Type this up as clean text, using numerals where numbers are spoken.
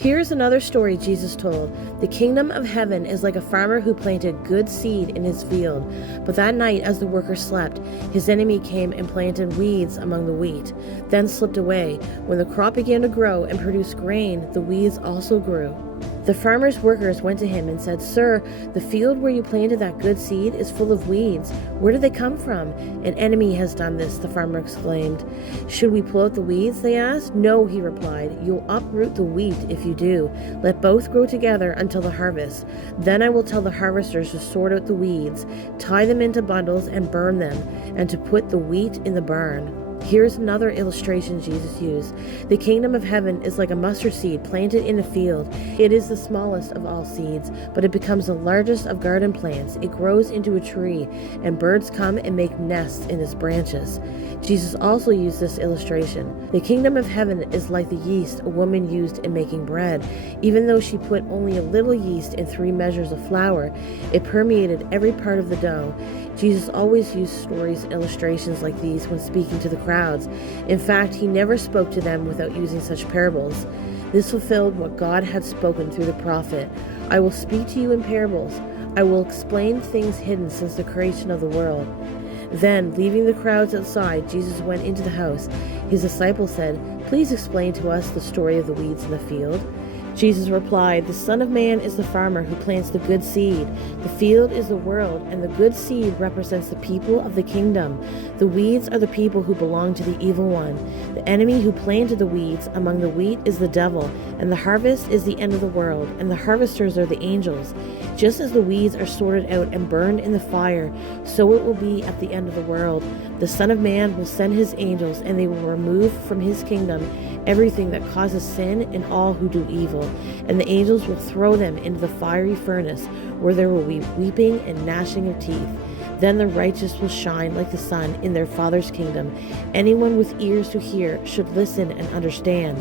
Here's another story Jesus told. The kingdom of heaven is like a farmer who planted good seed in his field. But that night, as the workers slept, his enemy came and planted weeds among the wheat, then slipped away. When the crop began to grow and produce grain, the weeds also grew. The farmer's workers went to him and said, "Sir, the field where you planted that good seed is full of weeds. Where did they come from?" "An enemy has done this," the farmer exclaimed. "Should we pull out the weeds?" they asked. "No," he replied. "You'll uproot the wheat if you do. Let both grow together until the harvest. Then I will tell the harvesters to sort out the weeds, tie them into bundles and burn them, and to put the wheat in the barn." Here's another illustration Jesus used. The kingdom of heaven is like a mustard seed planted in a field. It is the smallest of all seeds, but it becomes the largest of garden plants. It grows into a tree, and birds come and make nests in its branches. Jesus also used this illustration. The kingdom of heaven is like the yeast a woman used in making bread. Even though she put only a little yeast in 3 measures of flour, it permeated every part of the dough. Jesus always used stories and illustrations like these when speaking to the crowds. In fact, he never spoke to them without using such parables. This fulfilled what God had spoken through the prophet. "I will speak to you in parables. I will explain things hidden since the creation of the world." Then, leaving the crowds outside, Jesus went into the house. His disciples said, "Please explain to us the story of the weeds in the field." Jesus replied, "The Son of Man is the farmer who plants the good seed. The field is the world, and the good seed represents the people of the kingdom. The weeds are the people who belong to the evil one. The enemy who planted the weeds among the wheat is the devil, and the harvest is the end of the world, and the harvesters are the angels. Just as the weeds are sorted out and burned in the fire, so it will be at the end of the world. The Son of Man will send his angels, and they will remove from his kingdom everything that causes sin and all who do evil. And the angels will throw them into the fiery furnace, where there will be weeping and gnashing of teeth. Then the righteous will shine like the sun in their Father's kingdom. Anyone with ears to hear should listen and understand."